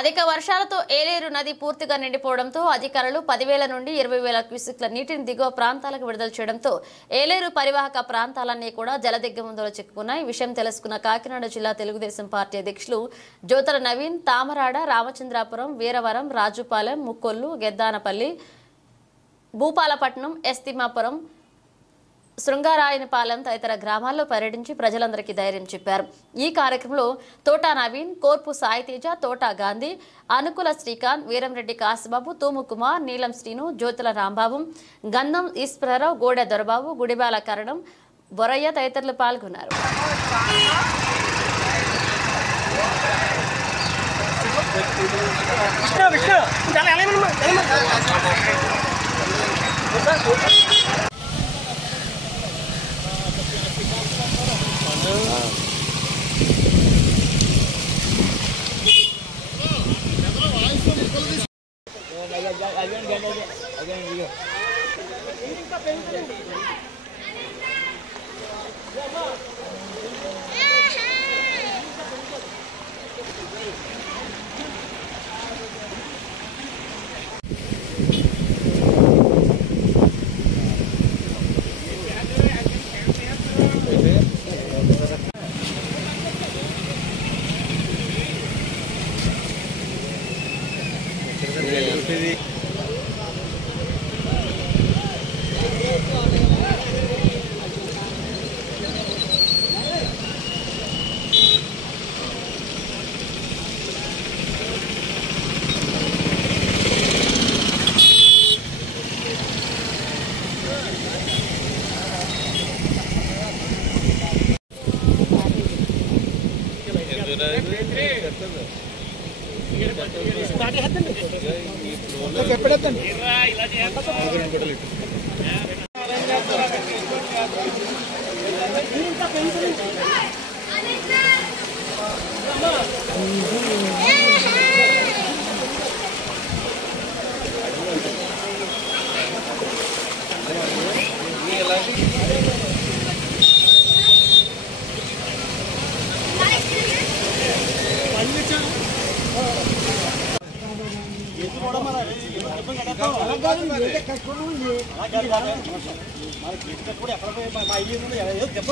అధిక వర్షాలతో ఏలేరు నది పూర్తిగా నిండిపోవడంతో అధికారులు 10,000 నుండి 20,000 క్యూసెక్ల నీటిని దిగువ ప్రాంతాలకు విడుదల చేయడంతో ఏలేరు పరివాహక ప్రాంతాలన్నీ కూడా జలదిగ్బంధంలో చిక్కుకున్నాయి. ఈ విషయం తెలుసుకున్న కాకినాడ జిల్లా తెలుగుదేశం పార్టీ అధ్యక్షులు జ్యోతుల నవీన్ తామరాడ, రామచంద్రాపురం, వీరవరం, రాజుపాలెం, ముక్కొల్లు, గెద్దానపల్లి, భూపాలపట్నం, ఎస్తిమాపురం, శృంగారాయనపాలెం తదితర గ్రామాల్లో పర్యటించి ప్రజలందరికీ ధైర్యం చెప్పారు. ఈ కార్యక్రమంలో తోటా నవీన్, కోర్పు సాయితేజ, తోటా గాంధీ, అనుకుల శ్రీకాంత్, వీరంరెడ్డి కాశబాబు, తూము కుమార్, నీలం శ్రీను, జ్యోతుల రాంబాబు, గంధం ఈశ్వరరావు, గోడె దొరబాబు, గుడిబాల కరణం, బొరయ్య తదితరులు పాల్గొన్నారు.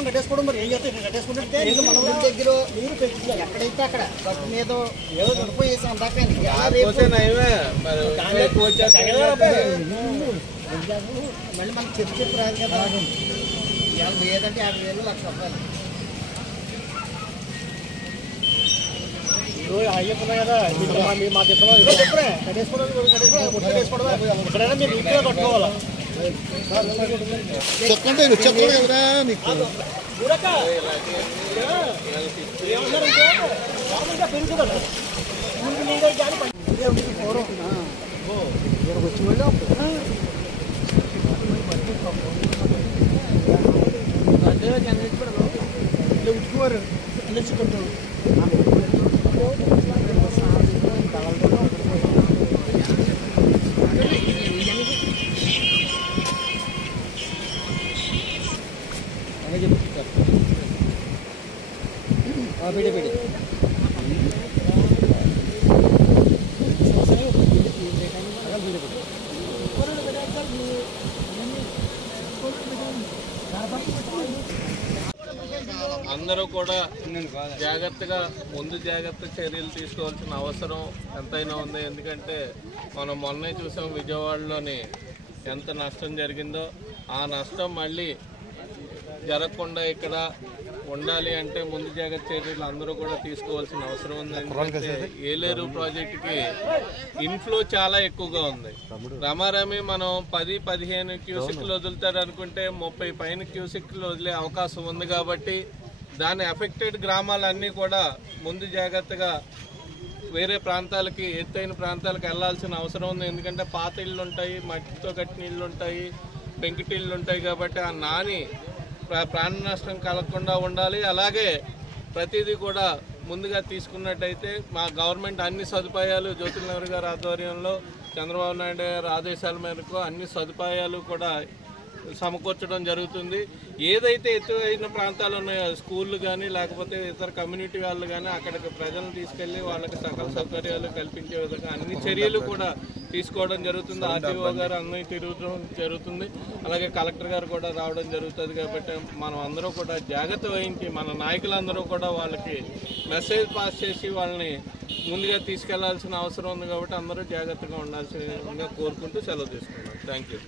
కట్టేసుకోవడం మరి ఏం చేస్తే కట్టేసుకుంటే దగ్గర నీరు పెంచుతుంది ఎక్కడైతే అక్కడ గట్టు మీద ఏదో చనిపోయేసి అందాక మళ్ళీ మనకి చెప్పి రాదు కదా. లేదంటే 50,000 1,00,000 రూపాయలు అయ్యకున్నాయి కదా. మా చెప్పరా కట్టేసుకోవడం ఎక్కడైనా మీరు ఇంట్లో కట్టుకోవాలా చెప్పండి చెప్పండి కదరా మీకు ఉచ్చుకోరు తెచ్చుకుంటారు. అందరూ కూడా జాగ్రత్తగా ముందు జాగ్రత్త చర్యలు తీసుకోవాల్సిన అవసరం ఎంతైనా ఉంది. ఎందుకంటే మనం మొన్నే చూసాం విజయవాడలోని ఎంత నష్టం జరిగిందో. ఆ నష్టం మళ్ళీ జరగకుండా ఇక్కడ ఉండాలి అంటే ముందు జాగ్రత్త చర్యలు అందరూ కూడా తీసుకోవాల్సిన అవసరం ఉంది. ఎందుకంటే ఏలేరు ప్రాజెక్టుకి ఇన్ఫ్లో చాలా ఎక్కువగా ఉంది. రమారమి మనం 10-15 క్యూసెక్లు వదులుతారు అనుకుంటే 30 పైన క్యూసెక్లు వదిలే అవకాశం ఉంది. కాబట్టి దాని ఎఫెక్టెడ్ గ్రామాలన్నీ కూడా ముందు జాగ్రత్తగా వేరే ప్రాంతాలకి, ఎత్తైన ప్రాంతాలకు వెళ్లాల్సిన అవసరం ఉంది. ఎందుకంటే పాత ఇళ్ళు ఉంటాయి, మట్టితో కట్టిన ఇళ్ళు ఉంటాయి, పెంకుటిళ్ళు ఉంటాయి. కాబట్టి ఆ నాని ప్రాణ నష్టం కలగకుండా ఉండాలి. అలాగే ప్రతిదీ కూడా ముందుగా తీసుకున్నట్టయితే మా గవర్నమెంట్ అన్ని సదుపాయాలు జ్యోతుల నెహ్రూ గారి ఆధ్వర్యంలో చంద్రబాబు నాయుడు గారి ఆదేశాల మేరకు అన్ని సదుపాయాలు కూడా సమకూర్చడం జరుగుతుంది. ఏదైతే ఎత్తైన ప్రాంతాలు ఉన్నాయో స్కూళ్ళు కానీ లేకపోతే ఇతర కమ్యూనిటీ వాళ్ళు కానీ అక్కడికి ప్రజలను తీసుకెళ్లి వాళ్ళకి సకల సౌకర్యాలు కల్పించే విధంగా అన్ని చర్యలు కూడా తీసుకోవడం జరుగుతుంది. ఆర్టీఓ గారు అన్నీ తిరగడం జరుగుతుంది, అలాగే కలెక్టర్ గారు కూడా రావడం జరుగుతుంది. కాబట్టి మనం అందరూ కూడా జాగ్రత్త వహించి మన నాయకులందరూ కూడా వాళ్ళకి మెసేజ్ పాస్ చేసి వాళ్ళని ముందుగా తీసుకెళ్లాల్సిన అవసరం ఉంది. కాబట్టి అందరూ జాగ్రత్తగా ఉండాల్సిందిగా కోరుకుంటూ సెలవు తీసుకున్నాం. Thank you.